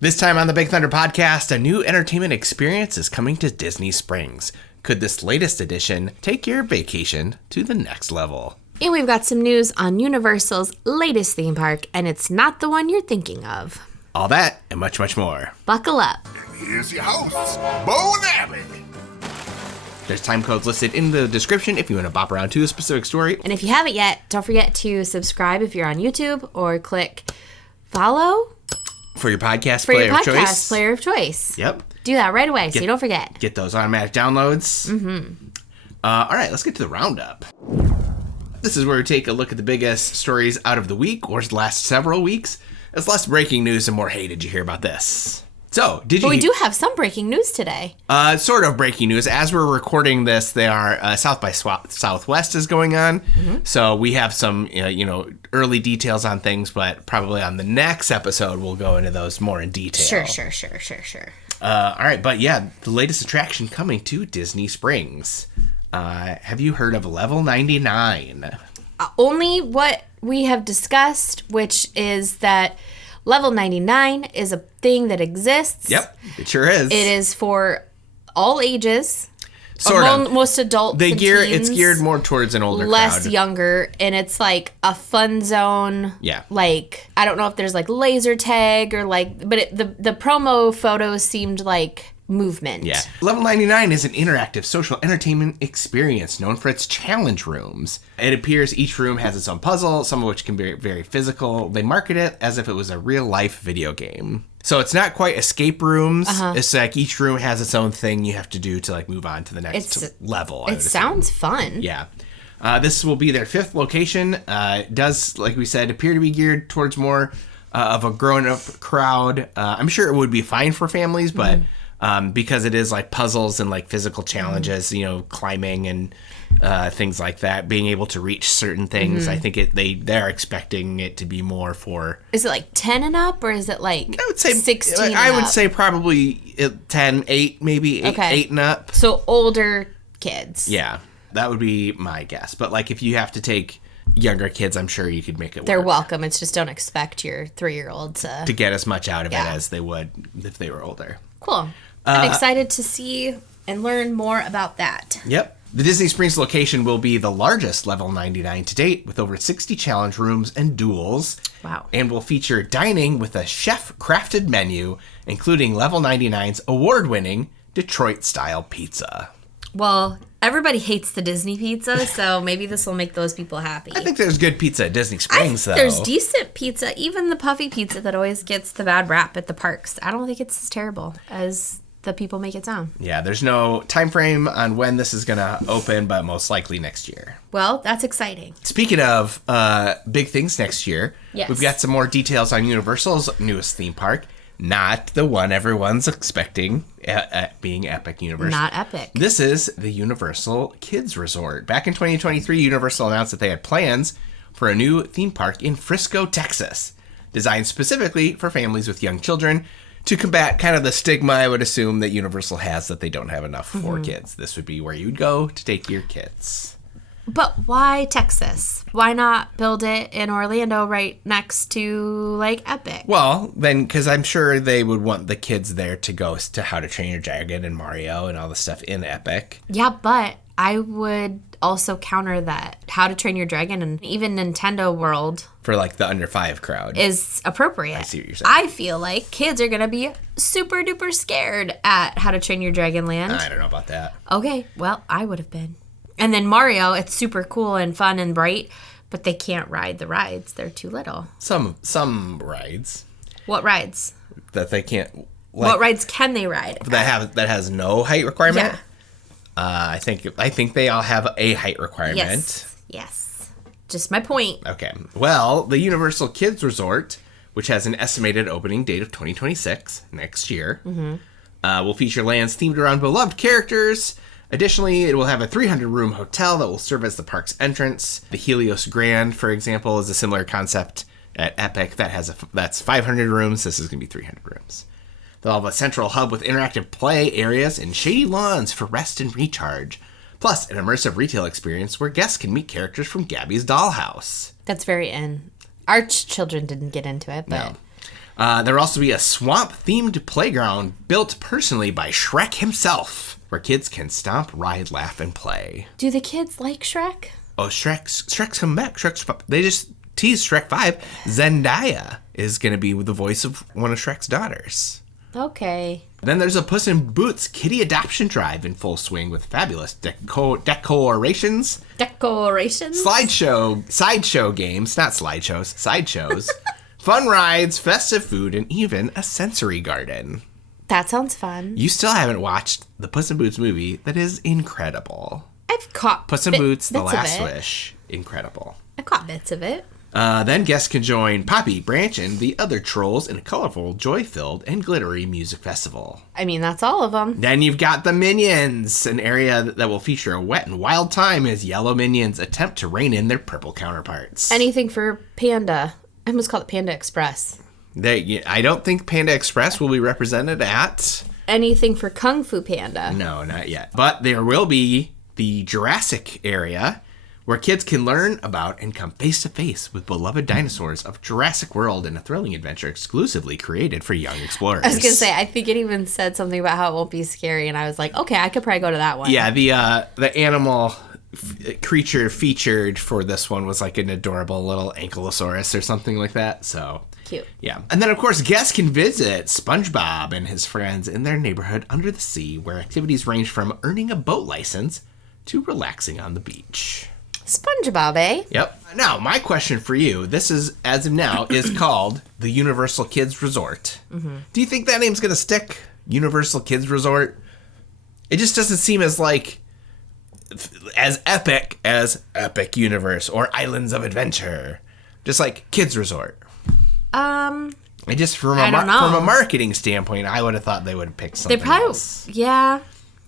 This time on the Big Thunder podcast, a new entertainment experience is coming to Disney Springs. Could this latest edition take your vacation to the next level? And we've got some news on Universal's latest theme park, and it's not the one you're thinking of. All that and much, much more. Buckle up. And here's your host, Bo and Abby. There's time codes listed in the description if you want to bop around to a specific story. And if you haven't yet, don't forget to subscribe if you're on YouTube, or click follow For your podcast for your player of podcast choice. player of choice. Yep. Do that right away so you don't forget. Get those automatic downloads. All right, let's get to the roundup. This is where we take a look at the biggest stories out of the week or the last several weeks. It's less breaking news and more, hey, did you hear about this? So, did you... But we do have some breaking news today. Sort of breaking news. As we're recording this, they are South by Southwest is going on. So we have some, early details on things, but probably on the next episode, we'll go into those more in detail. Sure. All right, but yeah, the latest attraction coming to Disney Springs. Have you heard of Level 99? Only what we have discussed, which is that Level 99 is a thing that exists. Yep, it sure is. It is for all ages. Sort of. Most adults and It's teens, geared more towards an older less crowd. younger, and it's like a fun zone. Yeah. Like, I don't know if there's like laser tag or like, but the promo photos seemed like movement. Yeah. Level 99 is an interactive social entertainment experience known for its challenge rooms. It appears each room has its own puzzle, some of which can be very physical. They market it as if it was a real-life video game. So it's not quite escape rooms. It's like each room has its own thing you have to do to like move on to the next level. It sounds fun. Yeah. This will be their fifth location. It does, like we said, appear to be geared towards more of a grown-up crowd. I'm sure it would be fine for families, but... because it is like puzzles and like physical challenges, climbing and things like that, being able to reach certain things. I think they're expecting it to be more for. Is it like 10 and up, or is it like I would say 16? I would say probably 10, 8, maybe 8 and up. So older kids. Yeah, that would be my guess. But like if you have to take younger kids, I'm sure you could make it work. They're welcome. It's just don't expect your 3-year-old to get as much out of it as they would if they were older. Cool. I'm excited to see and learn more about that. Yep. The Disney Springs location will be the largest Level 99 to date, with over 60 challenge rooms and duels. Wow. And will feature dining with a chef-crafted menu, including Level 99's award-winning Detroit-style pizza. Well, everybody hates the Disney pizza, so maybe this will make those people happy. I think there's good pizza at Disney Springs, though. There's decent pizza, even the puffy pizza that always gets the bad rap at the parks. I don't think it's as terrible as the people make it sound. Yeah, there's no time frame on when this is going to open, but most likely next year. Well, that's exciting. Speaking of big things next year, we've got some more details on Universal's newest theme park. Not the one everyone's expecting being Epic Universe. Not Epic. This is the Universal Kids Resort. Back in 2023, Universal announced that they had plans for a new theme park in Frisco, Texas, designed specifically for families with young children to combat kind of the stigma I would assume that Universal has that they don't have enough for kids. This would be where you'd go to take your kids. But why Texas? Why not build it in Orlando right next to, like, Epic? Well, then, because I'm sure they would want the kids there to go to How to Train Your Dragon and Mario and all the stuff in Epic. Yeah, but I would also counter that How to Train Your Dragon and even Nintendo World For, like, the under 5 crowd. is appropriate. I see what you're saying. I feel like kids are going to be super duper scared at How to Train Your Dragon Land. I don't know about that. Okay, well, I would have been. And then Mario, it's super cool and fun and bright, but they can't ride the rides. They're too little. Some rides What rides? that they can't. Like, What rides can they ride? that has no height requirement? Yeah. I think they all have a height requirement. Yes. Just my point. Okay. Well, the Universal Kids Resort, which has an estimated opening date of 2026, next year, will feature lands themed around beloved characters. Additionally, it will have a 300-room hotel that will serve as the park's entrance. The Helios Grand, for example, is a similar concept at Epic that's 500 rooms. This is going to be 300 rooms. They'll have a central hub with interactive play areas and shady lawns for rest and recharge. Plus, an immersive retail experience where guests can meet characters from Gabby's Dollhouse. That's very in. Our children didn't get into it, but... No. There will also be a swamp-themed playground built personally by Shrek himself, where kids can stomp, ride, laugh, and play. Do the kids like Shrek? Oh, Shrek's come back. They just teased Shrek 5. Zendaya is going to be the voice of one of Shrek's daughters. Okay. Then there's a Puss in Boots kitty adoption drive in full swing with fabulous decorations. Sideshow games, not slideshows, sideshows. Fun rides, festive food, and even a sensory garden. That sounds fun. You still haven't watched the Puss in Boots movie that is incredible. I've caught Puss in Boots, The Last Wish. Incredible. I caught bits of it. Then guests can join Poppy, Branch, and the other trolls in a colorful, joy-filled, and glittery music festival. I mean, that's all of them. Then you've got the Minions, an area that will feature a wet and wild time as yellow Minions attempt to rein in their purple counterparts. Anything for Panda. I almost call it Panda Express. I don't think Panda Express will be represented at... Anything for Kung Fu Panda. No, not yet. But there will be the Jurassic area, where kids can learn about and come face-to-face with beloved dinosaurs of Jurassic World in a thrilling adventure exclusively created for young explorers. I was going to say, I think it even said something about how it won't be scary, and I was like, okay, I could probably go to that one. Yeah, the animal creature featured for this one was like an adorable little ankylosaurus or something like that, so... Cute. Yeah. And then, of course, guests can visit SpongeBob and his friends in their neighborhood under the sea, where activities range from earning a boat license to relaxing on the beach. SpongeBob, eh? Yep. Now, my question for you, this is, as of now, is called the Universal Kids Resort. Mm-hmm. Do you think that name's going to stick? Universal Kids Resort? It just doesn't seem as, like, as epic as Epic Universe or Islands of Adventure. Just like Kids Resort. I just, from a marketing standpoint, I would have thought they would have picked something else. Yeah.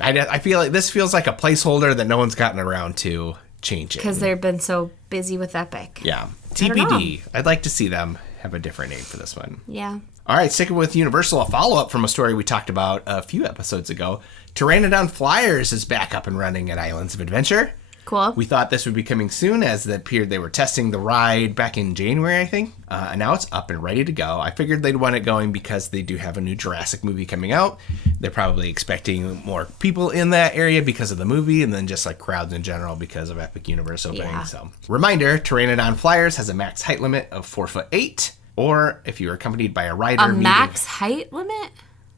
I feel like this feels like a placeholder that no one's gotten around to changing. Because they've been so busy with Epic. Yeah. TBD. I'd like to see them have a different name for this one. Yeah. All right, sticking with Universal, a follow-up from a story we talked about a few episodes ago. Pteranodon Flyers is back up and running at Islands of Adventure. Cool. We thought this would be coming soon, as it appeared they were testing the ride back in January, I think. And now it's up and ready to go. I figured they'd want it going because they do have a new Jurassic movie coming out. They're probably expecting more people in that area because of the movie, and then just like crowds in general because of Epic Universe opening. Yeah. So, reminder, Pteranodon Flyers has a max height limit of 4'8", or if you are accompanied by a rider... A max height limit?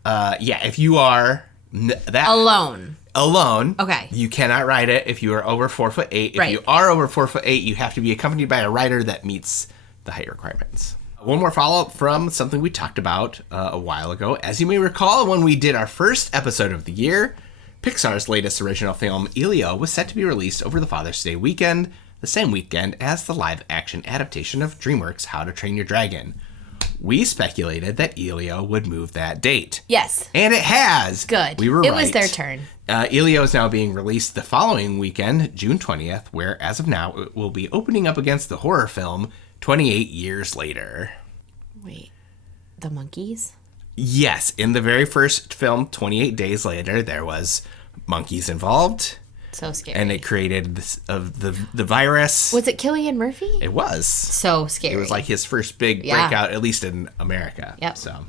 Yeah, if you are... Alone. Okay. You cannot ride it if you are over 4'8". If right. you are over 4'8", you have to be accompanied by a rider that meets the height requirements. One more follow-up from something we talked about a while ago. As you may recall, when we did our first episode of the year, Pixar's latest original film, Elio, was set to be released over the Father's Day weekend, the same weekend as the live-action adaptation of DreamWorks' How to Train Your Dragon. We speculated that Elio would move that date. Yes. And it has. Good. We were right. It was their turn. Elio is now being released the following weekend, June 20th, where, as of now, it will be opening up against the horror film 28 years later. Wait. The monkeys? Yes. In the very first film, 28 Days Later, there was monkeys involved. So scary. And it created the virus. Was it Cillian Murphy? It was. So scary. It was like his first big breakout, at least in America. Yep. So,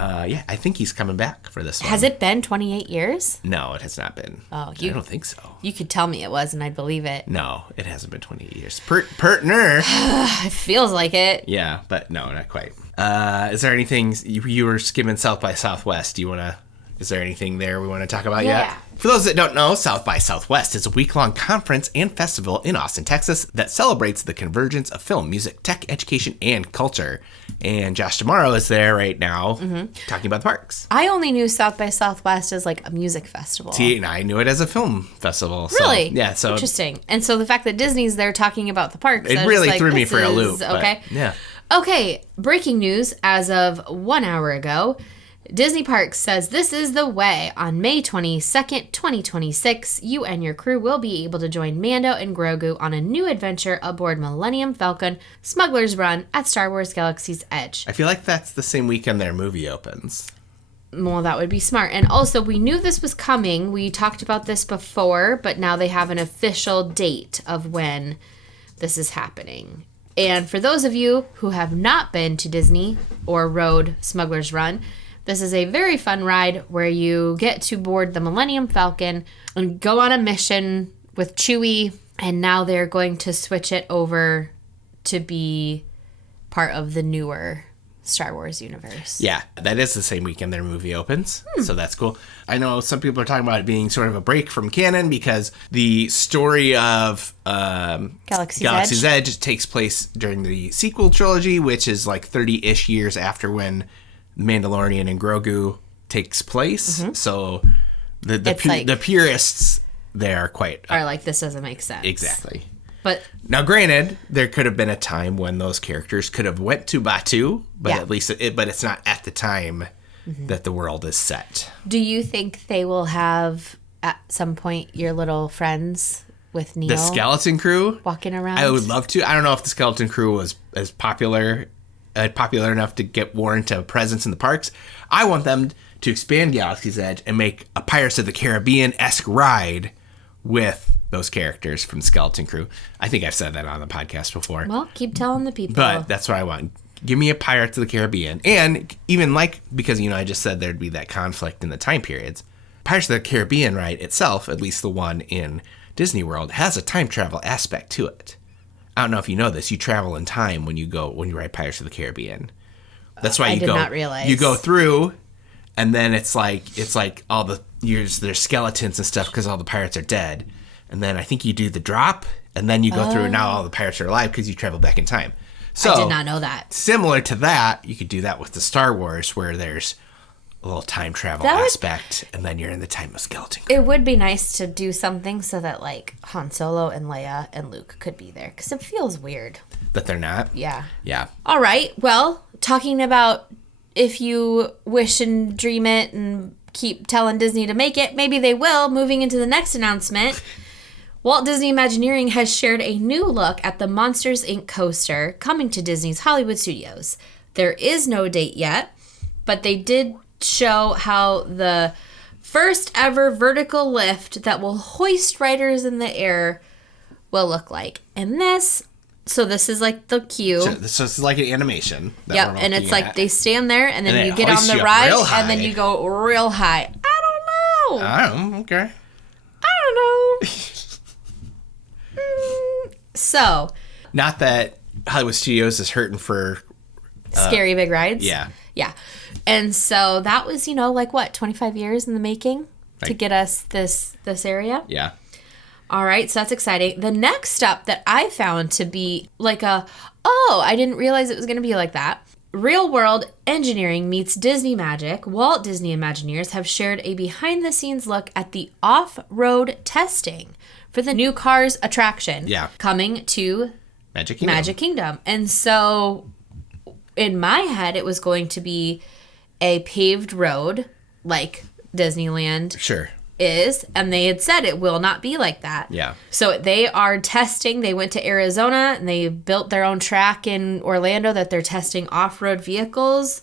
yeah, I think he's coming back for this one. Has it been 28 years? No, it has not been. Oh, I don't think so. You could tell me it was, and I'd believe it. No, it hasn't been 28 years. Partner. It feels like it. Yeah, but no, not quite. Is there anything, you were skimming South by Southwest. Is there anything there we want to talk about yet? For those that don't know, South by Southwest is a week-long conference and festival in Austin, Texas that celebrates the convergence of film, music, tech, education, and culture. And Josh Tomorrow is there right now talking about the parks. I only knew South by Southwest as like a music festival. See, and I knew it as a film festival. Really? So, yeah. So interesting. And so the fact that Disney's there talking about the parks, it really threw me for a loop. Okay. But, yeah. Okay. Breaking news as of 1 hour ago. Disney Parks says this is the way. On May 22nd, 2026, you and your crew will be able to join Mando and Grogu on a new adventure aboard Millennium Falcon Smuggler's Run at Star Wars Galaxy's Edge. I feel like that's the same weekend their movie opens. Well, that would be smart. And also, we knew this was coming. We talked about this before, but now they have an official date of when this is happening. And for those of you who have not been to Disney or rode Smuggler's Run, this is a very fun ride where you get to board the Millennium Falcon and go on a mission with Chewie. And now they're going to switch it over to be part of the newer Star Wars universe. Yeah, that is the same weekend their movie opens, so that's cool. I know some people are talking about it being sort of a break from canon because the story of Galaxy's Edge takes place during the sequel trilogy, which is like 30-ish years after when Mandalorian and Grogu takes place. So the purists there are like, this doesn't make sense. Exactly. But now, granted, there could have been a time when those characters could have went to Batuu, but at least but it's not at the time that the world is set. Do you think they will have at some point your little friends with Neil? The skeleton crew walking around? I would love to. I don't know if the skeleton crew was as popular enough to get warrant a presence in the parks. I want them to expand Galaxy's Edge and make a Pirates of the Caribbean-esque ride with those characters from Skeleton Crew. I think I've said that on the podcast before. Well, keep telling the people. But that's what I want. Give me a Pirates of the Caribbean. And even because, I just said there'd be that conflict in the time periods. Pirates of the Caribbean ride itself, at least the one in Disney World, has a time travel aspect to it. I don't know if you know this. You travel in time when you ride Pirates of the Caribbean. That's why I did not realize. You go through, and then it's like all the years, there's skeletons and stuff because all the pirates are dead. And then I think you do the drop, and then you go through, and now all the pirates are alive because you travel back in time. So I did not know that. Similar to that, you could do that with the Star Wars, where there's a little time travel aspect, and then you're in the time of Skeleton Crew. It would be nice to do something so that, like, Han Solo and Leia and Luke could be there, because it feels weird. That they're not? Yeah. Yeah. All right. Well, talking about if you wish and dream it and keep telling Disney to make it, maybe they will. Moving into the next announcement, Walt Disney Imagineering has shared a new look at the Monsters, Inc. coaster coming to Disney's Hollywood Studios. There is no date yet, but they did show how the first ever vertical lift that will hoist riders in the air will look like. And this is like the queue. So this is like an animation. Yep, and it's like they stand there, and then you get on the ride, and then you go real high. I don't know. Okay. I don't know. So. Not that Hollywood Studios is hurting for scary big rides. Yeah. Yeah. And so that was, 25 years in the making to get us this area? Yeah. All right, so that's exciting. The next up that I found to be like I didn't realize it was going to be like that. Real World Engineering meets Disney Magic. Walt Disney Imagineers have shared a behind-the-scenes look at the off-road testing for the new Cars attraction coming to Magic Kingdom. And so in my head, it was going to be a paved road like Disneyland is, and they had said it will not be like that. Yeah. So they are testing. They went to Arizona and they built their own track in Orlando that they're testing off-road vehicles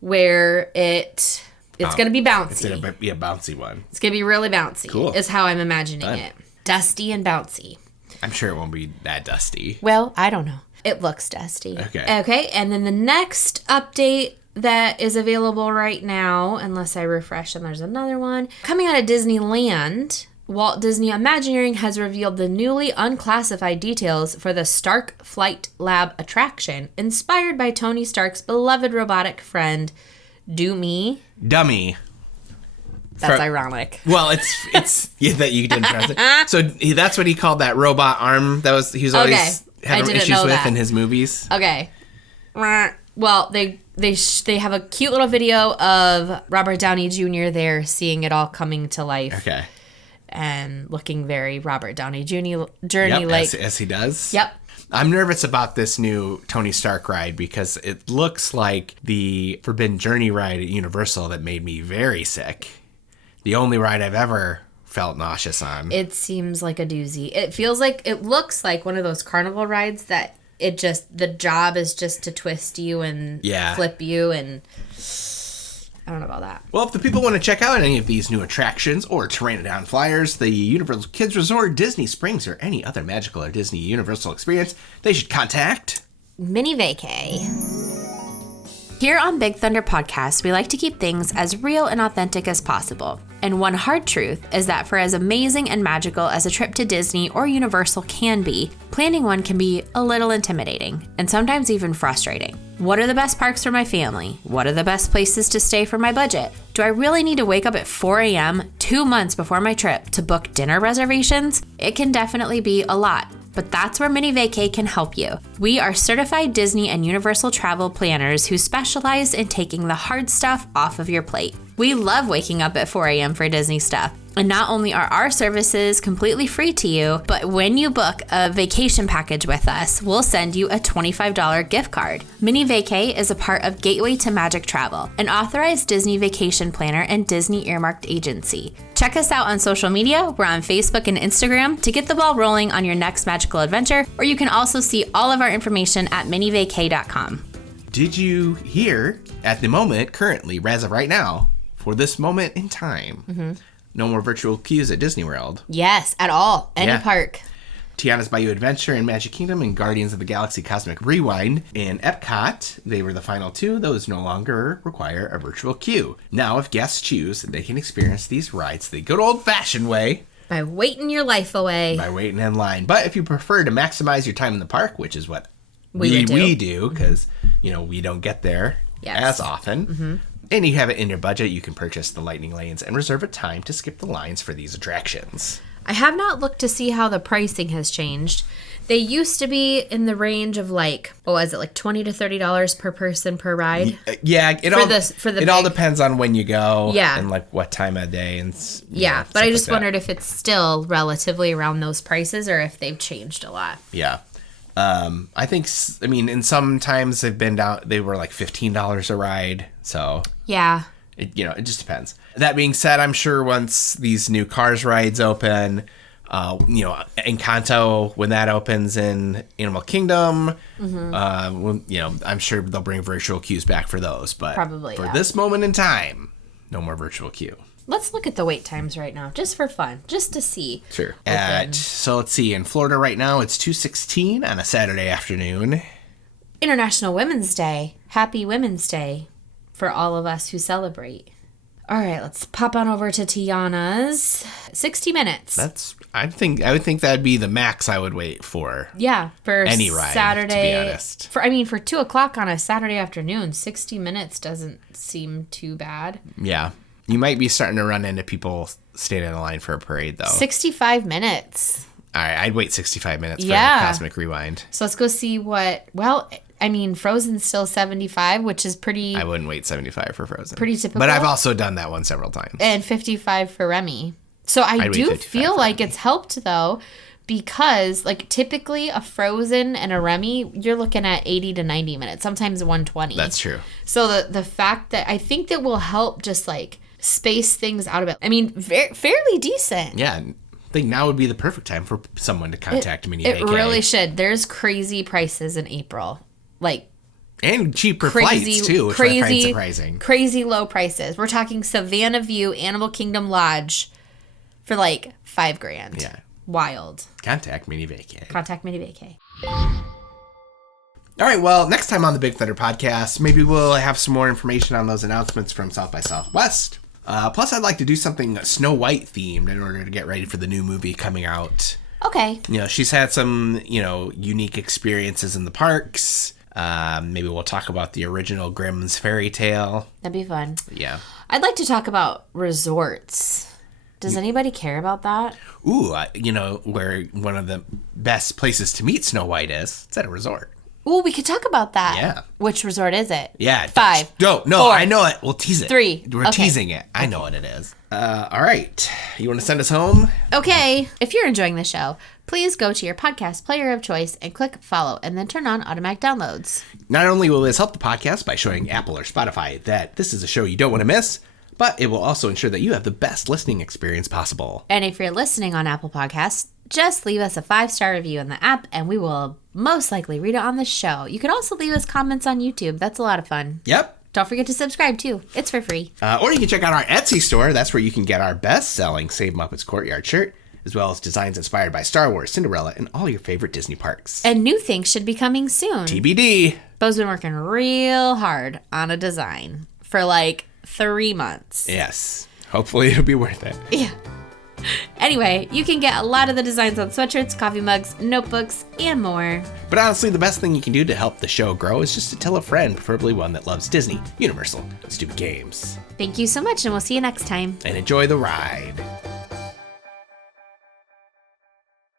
where it's going to be bouncy. It's going to be a bouncy one. It's going to be really bouncy. Cool. Is how I'm imagining it. Dusty and bouncy. I'm sure it won't be that dusty. Well, I don't know. It looks dusty. Okay. And then the next update that is available right now, unless I refresh and there's another one. Coming out of Disneyland, Walt Disney Imagineering has revealed the newly unclassified details for the Stark Flight Lab attraction, inspired by Tony Stark's beloved robotic friend, Dummy. That's ironic. Well, it's that you didn't pronounce it. So that's what he called that robot arm. He was always having issues with in his movies. Okay. Well, they have a cute little video of Robert Downey Jr. there, seeing it all coming to life. Okay. And looking very Robert Downey Jr. As he does. Yep. I'm nervous about this new Tony Stark ride because it looks like the Forbidden Journey ride at Universal that made me very sick. The only ride I've ever felt nauseous on. It seems like a doozy. It looks like one of those carnival rides that the job is just to twist you and flip you, and I don't know about that. Well, if the people want to check out any of these new attractions or Pteranodon flyers, the Universal Kids Resort, Disney Springs, or any other magical or Disney Universal experience, they should contact Minnie Vacay. Here on Big Thunder Podcast, we like to keep things as real and authentic as possible. And one hard truth is that for as amazing and magical as a trip to Disney or Universal can be, planning one can be a little intimidating and sometimes even frustrating. What are the best parks for my family? What are the best places to stay for my budget? Do I really need to wake up at 4 a.m. 2 months before my trip to book dinner reservations? It can definitely be a lot. But that's where Minnie Vacay can help you. We are certified Disney and Universal travel planners who specialize in taking the hard stuff off of your plate. We love waking up at 4 a.m. for Disney stuff. And not only are our services completely free to you, but when you book a vacation package with us, we'll send you a $25 gift card. Minnie Vacay is a part of Gateway to Magic Travel, an authorized Disney vacation planner and Disney earmarked agency. Check us out on social media. We're on Facebook and Instagram to get the ball rolling on your next magical adventure, or you can also see all of our information at minnievacay.com. Did you hear, at the moment, currently, as of right now, for this moment in time, no more virtual queues at Disney World. Yes, at all. Any park. Tiana's Bayou Adventure in Magic Kingdom and Guardians of the Galaxy Cosmic Rewind in Epcot, they were the final two. Those no longer require a virtual queue. Now, if guests choose, they can experience these rides the good old-fashioned way. By waiting your life away. By waiting in line. But if you prefer to maximize your time in the park, which is what we do, because, we don't get there as often, and you have it in your budget, you can purchase the Lightning Lanes and reserve a time to skip the lines for these attractions. I have not looked to see how the pricing has changed. They used to be in the range of $20 to $30 per person per ride? Yeah, it all depends on when you go and what time of day and but I just wondered if it's still relatively around those prices or if they've changed a lot. Yeah. I think in some times they've been down, they were like $15 a ride. So yeah, it just depends. That being said, I'm sure once these new Cars rides open, Encanto, when that opens in Animal Kingdom, I'm sure they'll bring virtual queues back for those. But probably for this moment in time, no more virtual queue. Let's look at the wait times right now, just for fun, just to see. Sure. So let's see. In Florida right now, it's 2:16 on a Saturday afternoon. International Women's Day. Happy Women's Day for all of us who celebrate. All right, let's pop on over to Tiana's. 60 minutes. I would think that'd be the max I would wait for. Yeah, for any ride, Saturday, to be honest. For 2 o'clock on a Saturday afternoon, 60 minutes doesn't seem too bad. Yeah. You might be starting to run into people standing in line for a parade, though. 65 minutes. All right, I'd wait 65 minutes for Cosmic Rewind. So let's go see Frozen's still 75, which is pretty... I wouldn't wait 75 for Frozen. Pretty typical. But I've also done that one several times. And 55 for Remy. So I do feel like it's helped, though, because typically a Frozen and a Remy, you're looking at 80 to 90 minutes, sometimes 120. That's true. So the fact that I think that will help just space things out a bit. Fairly decent. Yeah. I think now would be the perfect time for someone to contact Minnie Vacay. It really should. There's crazy prices in April. And cheaper flights, too, which I find surprising. Crazy low prices. We're talking Savannah View, Animal Kingdom Lodge for $5,000. Yeah. Wild. Contact Minnie Vacay. All right, well, next time on the Big Thunder Podcast, maybe we'll have some more information on those announcements from South by Southwest. Plus, I'd like to do something Snow White themed in order to get ready for the new movie coming out. Okay. She's had some, unique experiences in the parks. Maybe we'll talk about the original Grimm's fairy tale. That'd be fun. Yeah. I'd like to talk about resorts. Does anybody care about that? Ooh, where one of the best places to meet Snow White is. It's at a resort. Ooh, we could talk about that. Yeah. Which resort is it? Yeah. 5. No, 4, I know it. We'll tease it. 3. We're teasing it. I know what it is. All right. You want to send us home? Okay. If you're enjoying the show, please go to your podcast player of choice and click follow and then turn on automatic downloads. Not only will this help the podcast by showing Apple or Spotify that this is a show you don't want to miss, but it will also ensure that you have the best listening experience possible. And if you're listening on Apple Podcasts, just leave us a 5-star review in the app and we will most likely read it on the show. You can also leave us comments on YouTube. That's a lot of fun. Yep. Don't forget to subscribe, too. It's for free. Or you can check out our Etsy store. That's where you can get our best-selling Save Muppets Courtyard shirt, as well as designs inspired by Star Wars, Cinderella, and all your favorite Disney parks. And new things should be coming soon. TBD. Bo's been working real hard on a design for like 3 months. Yes. Hopefully it'll be worth it. Yeah. Anyway, you can get a lot of the designs on sweatshirts, coffee mugs, notebooks, and more. But honestly, the best thing you can do to help the show grow is just to tell a friend, preferably one that loves Disney, Universal, and stupid games. Thank you so much, and we'll see you next time. And enjoy the ride.